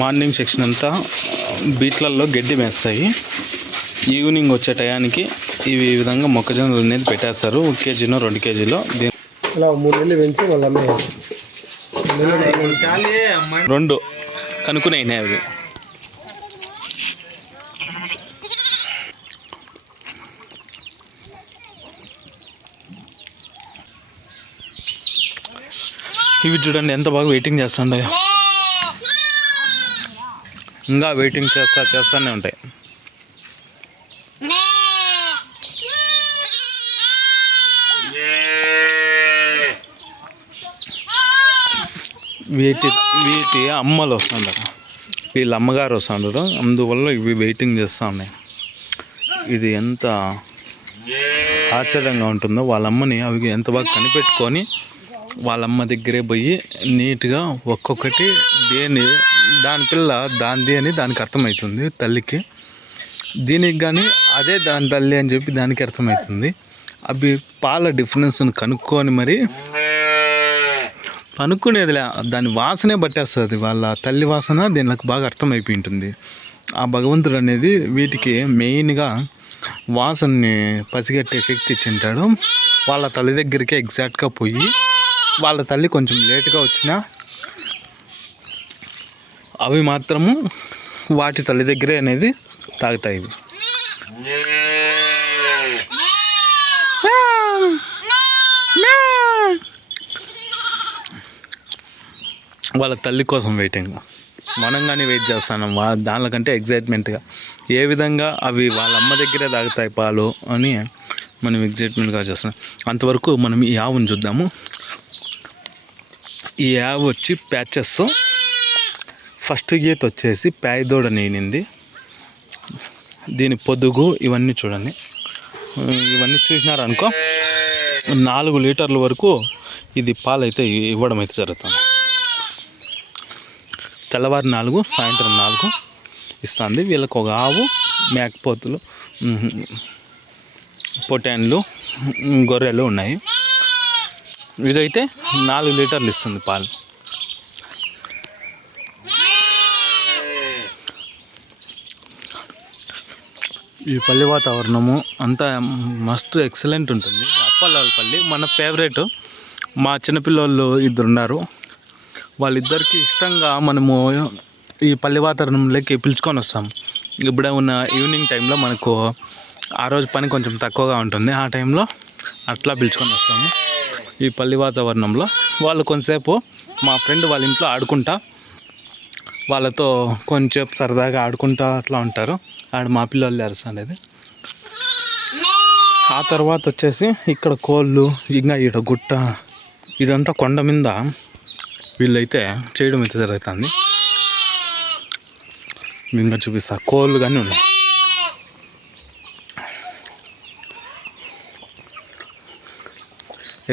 Morning section అంతా బీట్లలో గడ్డి మేస్తాయి. Evening వచ్చే టయానికి ఇవి ఈ విధంగా మొక్కజొన్నలు అనేది పెట్టేస్తారు. ఒక కేజీనో రెండు కేజీలో. ఇలా మూడు నెలలు పెంచి రెండు కనుక్కునేయినాయి అవి. ఇవి చూడండి ఎంత బాగా వెయిటింగ్ చేస్తుండే. ఇంకా వెయిటింగ్ చేస్తా చేస్తూనే ఉంటాయి. వీటి వీటి అమ్మలు వస్తుంటారు వీళ్ళ అమ్మగారు వస్తుంటారు అందువల్ల ఇవి వెయిటింగ్ చేస్తూ ఉన్నాయి. ఇది ఎంత ఆశ్చర్యంగా ఉంటుందో. వాళ్ళమ్మని అవి ఎంత బాగా కనిపెట్టుకొని వాళ్ళ అమ్మ దగ్గరే పోయి నీట్గా ఒక్కొక్కటి దేని దాని పిల్ల దానిది అని దానికి అర్థమవుతుంది తల్లికి. దీనికి కానీ అదే దాని తల్లి అని చెప్పి దానికి అర్థమవుతుంది అవి పాల డిఫరెన్స్ని కనుక్కొని మరి కనుక్కునేదిలే దాని వాసనే పట్టేస్తుంది. వాళ్ళ తల్లి వాసన దీనికి బాగా అర్థమైపోయి ఉంటుంది ఆ భగవంతుడు అనేది వీటికి మెయిన్గా వాసనని పసిగట్టే శక్తి ఇచ్చింటాడు. వాళ్ళ తల్లి దగ్గరికి ఎగ్జాక్ట్గా పోయి వాళ్ళ తల్లి కొంచెం లేట్గా వచ్చినా అవి మాత్రము వాటి తల్లి దగ్గరే అనేది తాగుతాయి ఇవి. వాళ్ళ తల్లి కోసం వెయిటింగ్ మనం కానీ వెయిట్ చేస్తాను వా దానికంటే ఎగ్జైట్మెంట్గా ఏ విధంగా అవి వాళ్ళ అమ్మ దగ్గరే తాగుతాయి పాలు అని మనం ఎగ్జైట్మెంట్గా చేస్తున్నాం. అంతవరకు మనం ఈ ఆవుని చూద్దాము. ఈ ఆవు వచ్చి ప్యాచెస్ ఫస్ట్ గీత వచ్చేసి ప్యాయిదోడ నేనింది. దీని పొదుగు ఇవన్నీ చూడండి. ఇవన్నీ చూసినారనుకో నాలుగు లీటర్ల వరకు ఇది పాలైతే ఇవ్వడం అయితే జరుగుతుంది. తెల్లవారు నాలుగు సాయంత్రం నాలుగు ఇస్తుంది. వీళ్ళకి ఒక ఆవు మేకపోతులు పొటాన్లు గొర్రెలు ఉన్నాయి. ఇదైతే నాలుగు లీటర్లు ఇస్తుంది పాలు. ఈ పల్లి వాతావరణము అంతా మస్తు ఎక్సలెంట్ ఉంటుంది. అప్పలాలపల్లి మన ఫేవరెట్ మా చిన్నపిల్లలు ఇద్దరు ఉన్నారు వాళ్ళిద్దరికి ఇష్టంగా మనము ఈ పల్లి వాతావరణంలోకి పిలుచుకొని వస్తాం. ఇప్పుడే ఉన్న ఈవినింగ్ టైంలో మనకు ఆ రోజు పని కొంచెం తక్కువగా ఉంటుంది. ఆ టైంలో అట్లా పిలుచుకొని వస్తాము. ఈ పల్లి వాతావరణంలో వాళ్ళు కొంతసేపు మా ఫ్రెండ్ వాళ్ళ ఇంట్లో ఆడుకుంటా వాళ్ళతో కొంచెం సరదాగా ఆడుకుంటూ అట్లా ఉంటారు. ఆడ మా పిల్లలు అరస అనేది. ఆ తర్వాత వచ్చేసి ఇక్కడ కోళ్ళు ఇంకా ఈడ గుట్ట ఇదంతా కొండ మీద వీళ్ళైతే చేయడం అయితే జరుగుతుంది. ఇంకా చూపిస్తా కోళ్ళు కానీ ఉన్నాయి.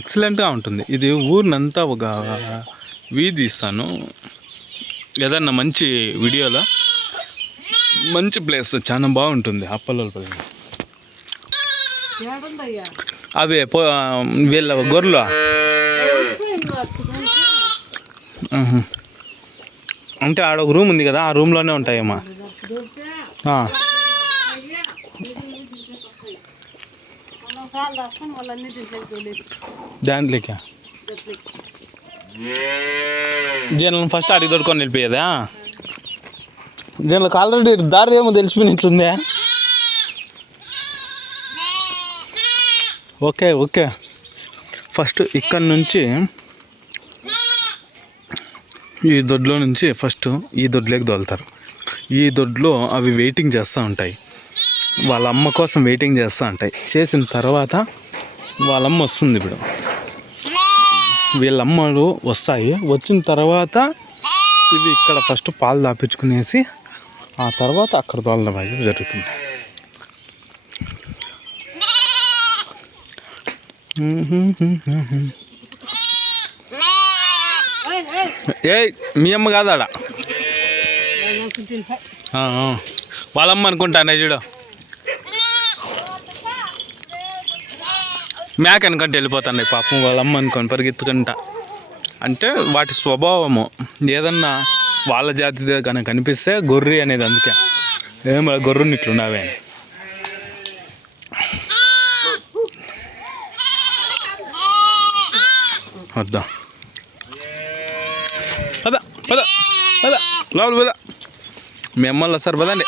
ఎక్సలెంట్గా ఉంటుంది. ఇది ఊరినంతా ఒక వీధి ఇస్తాను. ఏదన్నా మంచి వీడియోలో? మంచి ప్లేస్ చాలా బాగుంటుంది అప్పలపల్లి అవి పో వీళ్ళ గొర్రెలు. అంటే ఆడ ఒక రూమ్ ఉంది కదా ఆ రూమ్లోనే ఉంటాయమ్మా. దాంట్లోకి? దీనిలో ఫస్ట్ అడిగి దొరుకొని వెళ్ళిపోయేదా దీనిలోకి ఆల్రెడీ దారి ఏమో తెలిసిపోయినట్లుందే. Okay okay. ఫస్ట్ ఇక్కడ నుంచి ఈ దొడ్లో నుంచి ఫస్ట్ ఈ దొడ్లోకి దొలుతారు ఈ దొడ్లో అవి వెయిటింగ్ చేస్తూ ఉంటాయి. వాళ్ళ అమ్మ కోసం వెయిటింగ్ చేస్తూ ఉంటాయి. చేసిన తర్వాత వాళ్ళ అమ్మ వస్తుంది ఇప్పుడు. వీళ్ళ అమ్మలు వస్తాయి. వచ్చిన తర్వాత ఇవి ఇక్కడ ఫస్ట్ పాలు దాపించుకునేసి ఆ తర్వాత అక్కడ తోలడం అనేది జరుగుతుంది. ఏ మీ అమ్మ కాదా ఆడ ఆ, ఆ. వాళ్ళమ్మ అనుకుంటానే చూడు. మేక అనుకుంటే వెళ్ళిపోతున్నాయి పాపం వాళ్ళమ్మ అనుకొని పరిగెత్తుకుంటా. అంటే వాటి స్వభావము ఏదన్నా వాళ్ళ జాతి కనుక కనిపిస్తే గొర్రె అనేది అందుకే. ఏం గొర్రెని ఇట్లున్నావే? వద్దా. పద పద పద. లోపల పద. మిమ్మల్ని సార్ పదండి.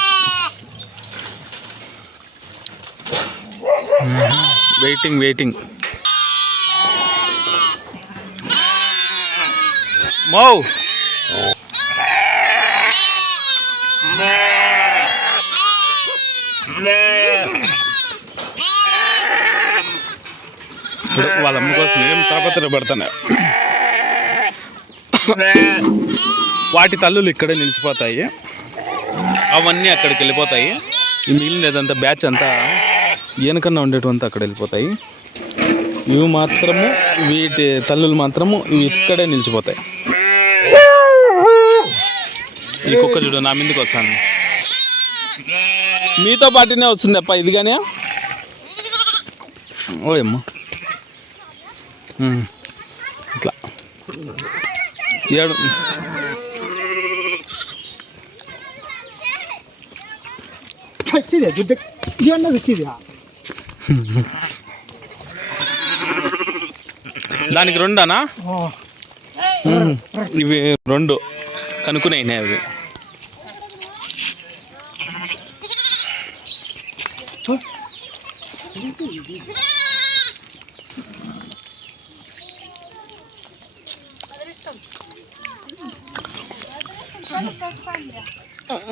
వెయిటింగ్ వెయిటింగ్ మౌ ఇప్పుడు వాళ్ళ అమ్మ కోసం ఏం తరపతి పడుతున్నాయి వాటి తల్లులు ఇక్కడే నిలిచిపోతాయి. అవన్నీ అక్కడికి వెళ్ళిపోతాయి. ఈ మిగిలిన ఏదంతా బ్యాచ్ అంతా ఈయనకన్నా ఉండేటువంటి అక్కడ వెళ్ళిపోతాయి. ఇవి మాత్రము వీటి తల్లులు మాత్రము ఇవి ఇక్కడే నిలిచిపోతాయి. ఈ కుక్క చూడు నా మీదకి వస్తాను మీతో పాటునే వస్తుంది అప్ప ఇది కానీ ఓయమ్మ ఇట్లా. ఏడు. వచ్చింది దుడ్డ. ఇవన్నీ వచ్చింది దానికి రెండానా. ఇవి రెండు కనుక్కున్నాయి అవి.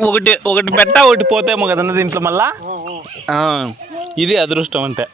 ఒకటి ఒకటి పెట్ట ఒకటి పోతేమో కదన్న దీంట్లో మళ్ళా? ఇది అదృష్టం అంటే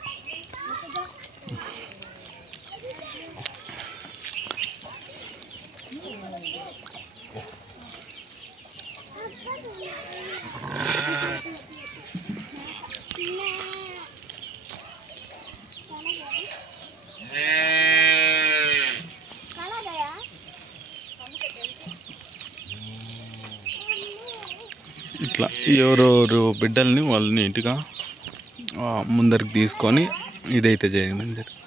ఇట్లా ఎవరెవరు బిడ్డల్ని వాళ్ళని ఇంటిగా ముందరికి తీసుకొని ఇదైతే చేయడం జరిగింది.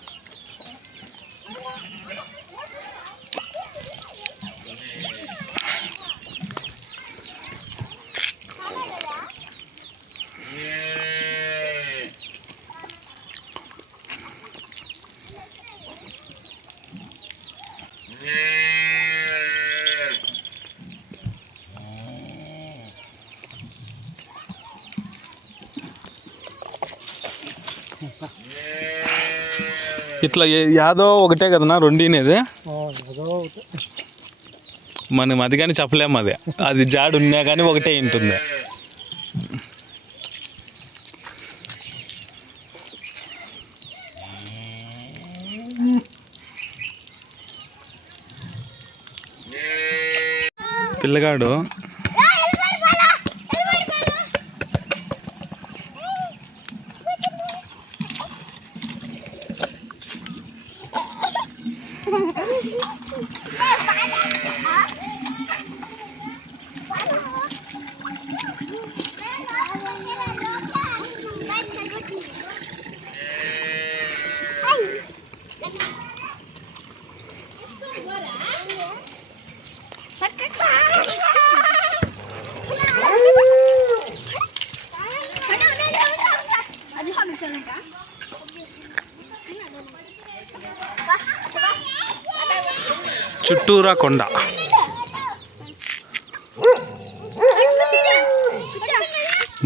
ఇట్లా యాదో ఒకటే కదనా రెండినేది. మనం అది కానీ చెప్పలేము అది. అది జాడు ఉన్నా కానీ ఒకటే ఉంటుంది. పిల్లగాడు చుట్టూరా కొండ.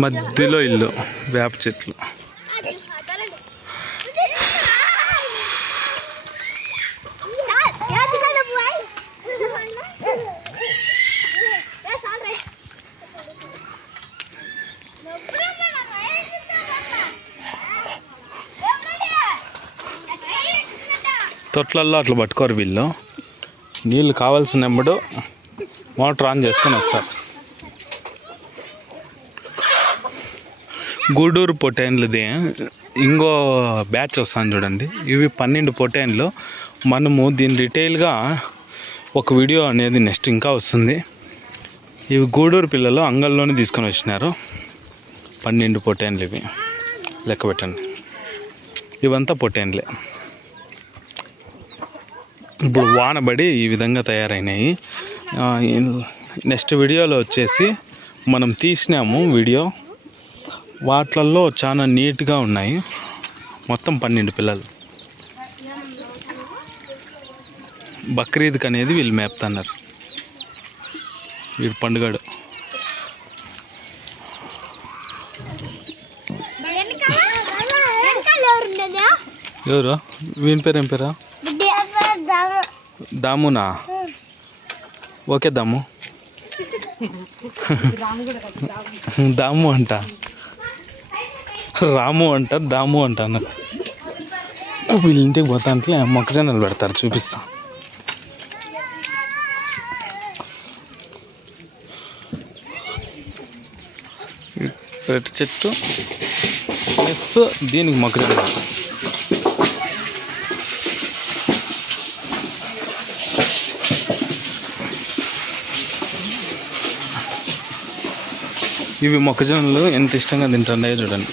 మధ్యలో ఇల్లు వేప చెట్లు. తొట్లల్లో అట్లా పట్టుకోరు వీళ్ళు. నీళ్ళు కావాల్సినప్పుడు మోటార్ ఆన్ చేసుకొని వస్తారు గూడూరు పొటైన్లది ఇంకో బ్యాచ్ వస్తాను చూడండి. ఇవి పన్నెండు పొటైన్లు. మనము దీని డీటెయిల్గా ఒక వీడియో అనేది నెక్స్ట్ ఇంకా వస్తుంది. ఇవి గూడూరు పిల్లలు అంగల్లోనే తీసుకొని వచ్చినారు. పన్నెండు పొటైన్లు ఇవి. లెక్క పెట్టండి. ఇవంతా పొటైన్లే. ఇప్పుడు వానబడి ఈ విధంగా తయారైనాయి. నెక్స్ట్ వీడియోలో వచ్చేసి మనం తీసినాము వీడియో. వాటిల్లో చాలా నీట్గా ఉన్నాయి. మొత్తం పన్నెండు పిల్లలు. బక్రీద్కి అనేది వీళ్ళు మేపుతున్నారు. వీడు పండుగడు. ఎవరు వీని పేరు ఏం పేరా? దామునా? ఓకే దాము. దాము అంట. రాము అంట దాము అంట నాకు వీళ్ళ ఇంటికి పోతా అంటే మొక్కజొన్నలు పెడతారు చూపిస్తా. పెట్టి చెట్టు ప్లస్ దీనికి మొక్కజొన్న ఇవి మొక్కజొన్నలు ఎంత ఇష్టంగా తింటున్నాయో చూడండి.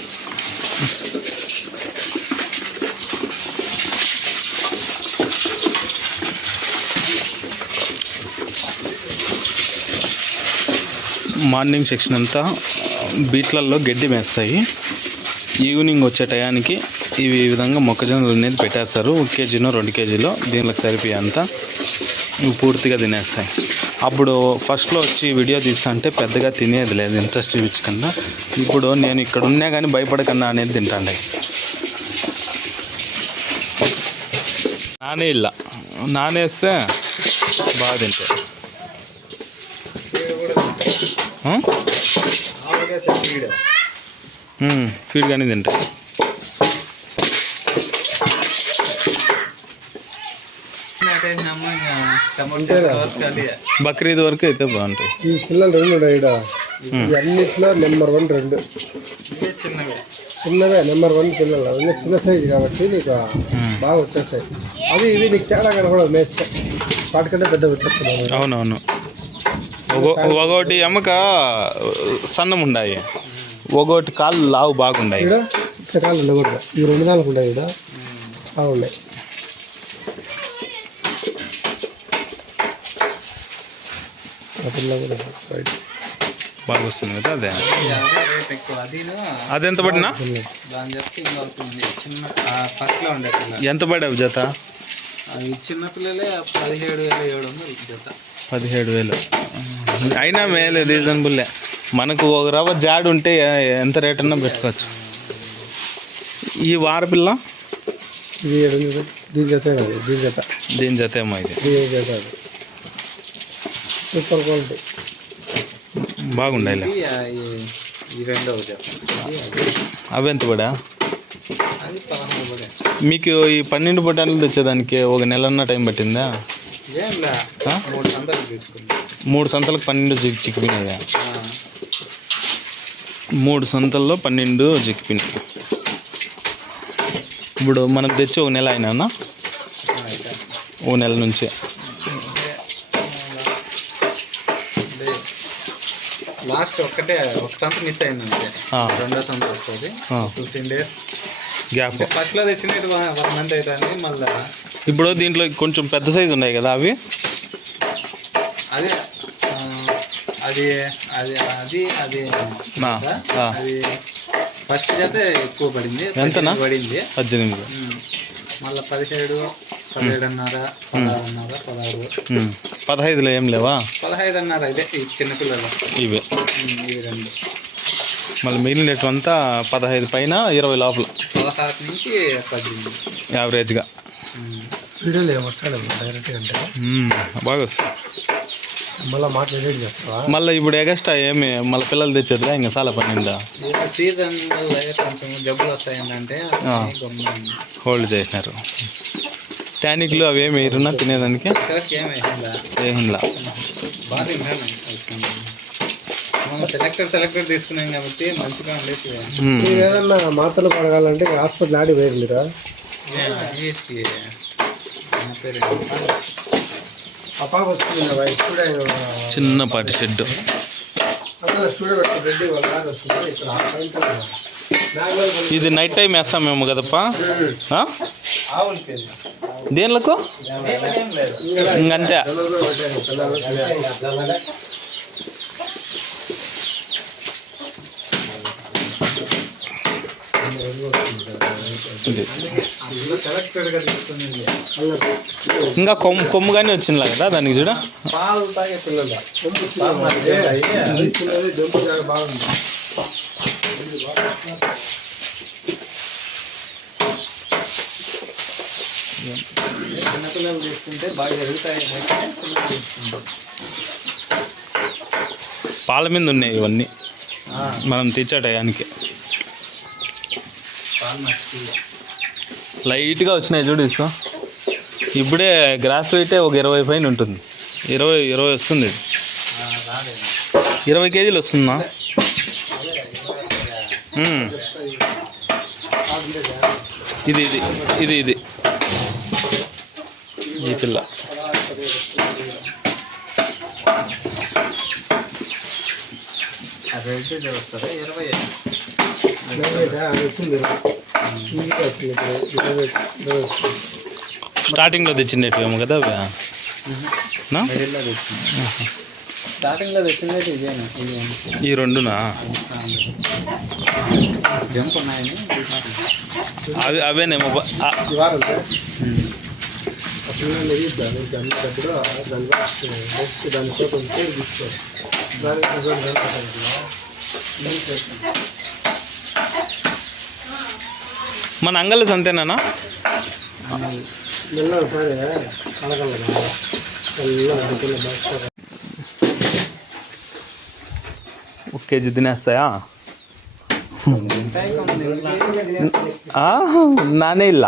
మార్నింగ్ సెక్షన్ అంతా బీట్లలో గడ్డి వేస్తాయి ఈవినింగ్ వచ్చే టయానికి ఇవి ఈ విధంగా మొక్కజొన్నలు అనేది పెట్టేస్తారు. ఒక కేజీనో రెండు కేజీలో దీనికి సరిపోయే అంతా ఇవి పూర్తిగా తినేస్తాయి. అప్పుడు ఫస్ట్లో వచ్చి వీడియో తీస్తా అంటే పెద్దగా తినేది లేదు ఇంట్రెస్ట్ చూపించకుండా. ఇప్పుడు నేను ఇక్కడ ఉన్నా కానీ భయపడకన్నా అనేది తింటాండే. నానే ఇలా నానేస్తే బాగా తింటాయి? ఉమ్, ఫీడ్ కానీ తింటాయి బక్రీద్ వరకు అయితే బాగుంటాయి. ఈ పిల్లలు రెండు ఉన్నాయి అన్నిట్లో నెంబర్ వన్ రెండు. చిన్నవే. నెంబర్ వన్ పిల్లలు. అవన్నీ చిన్న సైజు కాబట్టి నీకు బాగా వచ్చేస్తాయి అవి ఇవి నీకు తేడా కనపడదు మేస్తాయి వాటికంటే పెద్ద వచ్చేస్తున్నాయి అవునవును. ఒక- ఒకటి ఎమ్మక సన్నం ఉండాయి. ఒకటి కాళ్ళు లావు బాగుండాయి. ఇక్కడ చకాలు ఉండకూడదు. ఈ రెండు నాలుగు ఉన్నాయి ఇక్కడ బాగున్నాయి ఆ పిల్ల కూడా బయట బాగా వస్తుంది కదా అదే? అదిను? అదెంత పడినా? పిల్ల. పిల్ల ఎంత పడావు జత? అవి చిన్న పిల్లలే పదిహేడు వేల ఏడు వందలు జత. పదిహేడు వేలు. అయినా మేలే రీజనబుల్లే. మనకు ఒక రవ్వ జాడు ఉంటే ఎంత రేట్ అన్నా పెట్టుకోవచ్చు. ఈ వారపిల్ల ఇది ఏడు ఉంది. దీని జత దీని జత. దీని జత ఏమో ఇది. దీని జత అది. Super quality. ఈ- అది. అవి ఎంత పడా? మీకు ఈ పన్నెండు పొటాలు తెచ్చేదానికి ఒక నెలన్న టైం పట్టిందా? మూడు సంతలు తీసుకుంది మూడు సంతలకు పన్నెండు చిక్ చిక్కిపోయినాయా మూడు సంతల్లో పన్నెండు చిక్కిపోయినాయి. ఇప్పుడు మనం తెచ్చి ఒక నెల అయినా ఓ నెల నుంచి. లాస్ట్ ఒక్కటే ఒక సంత మిస్ అయింది అంతే రెండో సంత వస్తుంది. ఫిఫ్టీన్ డేస్ గ్యాప్ ఫస్ట్లో తెచ్చిన వన్ మంత్ అవుతుంది మళ్ళీ ఇప్పుడు దీంట్లో కొంచెం పెద్ద సైజు ఉన్నాయి కదా అవి? అదే అది అది అది అది. అది ఫస్ట్ జత ఎక్కువ పడింది ఎంతనా? పదిహేడు పడింది. పద్దెనిమిది. మళ్ళా పదిహేడు పదిహేడున్నర పదహారున్నర పదహారు. ఉమ్. పదహైదులో ఏం లేవా? పదహైదున్నర ఇదే ఈ చిన్నపిల్లలు ఇవి. ఇవి రెండు. మళ్ళీ మిగిలినటువంతా పదహైదు పైన ఇరవై లోపల. పదహారు నుంచి పద్దెనిమిది. యావరేజ్గా. ఉమ్. వీడియోలో ఏం వస్తాడు డైరెక్ట్గా అంటే? ఉమ్, బాగా వస్తుంది మళ్ళీ మాకు ఎడిట్ చేస్తావా? మళ్ళీ ఇప్పుడు ఎగస్ట్రా ఏమి మళ్ళీ పిల్లలు తెచ్చేదిగా ఇంకా చాలా పన్నెండా ఇక సీజన్ వల్ల కొంచెం జబ్బులు వస్తాయి. గమ్మున హోల్డ్ చేసినారు. టానిక్లు అవి ఏమి ఎరున్నా తినేదానికి? ఏమిలా సెలెక్టర్ సెలెక్టర్ తీసుకున్నాం కాబట్టి మంచిగా ఉండేది మీరు ఏదన్నా మాత్రలు పడగాలంటే హాస్పిటల్ ఆడి స్టూడెంట్ చిన్నపాటి షెడ్ వస్తుంది ఇక్కడ ఇది నైట్ టైం వేస్తాం మేము కదప్పా. దేనిలకు? ఇంకంతే. ఇంకా కొమ్ము కొమ్ము కానీ వచ్చిందిలా కదా దానికి చూడ. తాగే పిల్లలు. చిన్నపిల్లలు తీసుకుంటే బాగా జరుగుతాయి పాల మీద ఉన్నాయి ఇవన్నీ. మనం తెచ్చే టయానికి లైట్గా వచ్చినాయి చూడు ఇసు ఇప్పుడే గ్రాస్ వెయిటే ఒక ఇరవై పైన ఉంటుంది. ఇరవై ఇరవై వస్తుంది. ఇరవై కేజీలు వస్తుందా. ఇది ఇది ఇది ఇది. ఈ పిల్ల. ఇరవై. స్టార్టింగ్లో తెచ్చిండేటివేమో కదా స్టార్టింగ్లో తెచ్చింది ఈ రెండునా? జంప్ ఉన్నాయని. అవి అవేనేమో మన అందుకున్న బాగా ఒక కేజీ తినేస్తాయా ಆ ನಾನೇ ಇಲ್ಲ.